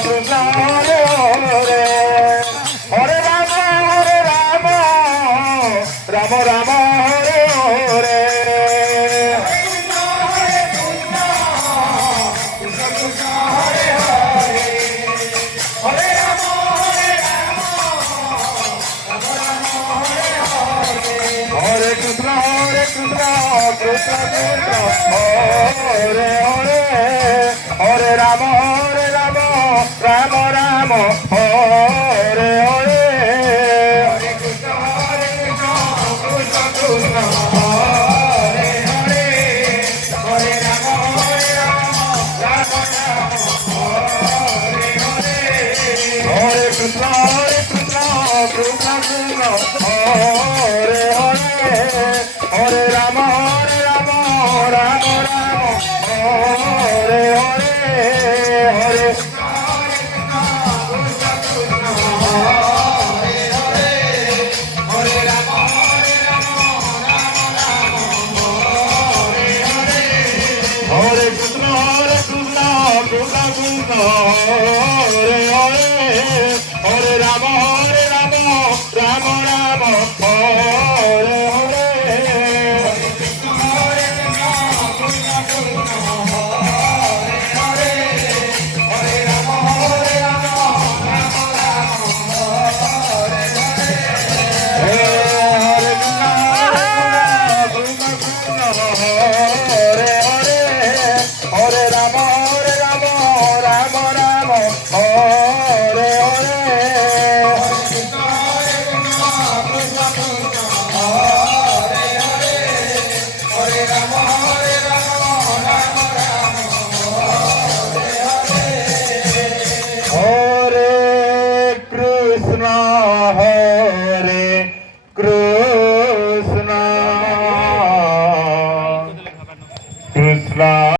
Krishna Hare Hare Hare Ram Ram Ram Hare Hare Hare Krishna Krishna Krishna Hare Hare Hare Ram Ram Ram Hare Hare Hare Krishna Krishna Krishna Hare Hare Hare Ram Ram Hare Hare Hare Krishna Krishna Krishna Hare Hare Hare Ram Ram Ram Hare Hare Hare Hare Krishna Krishna Krishna Hare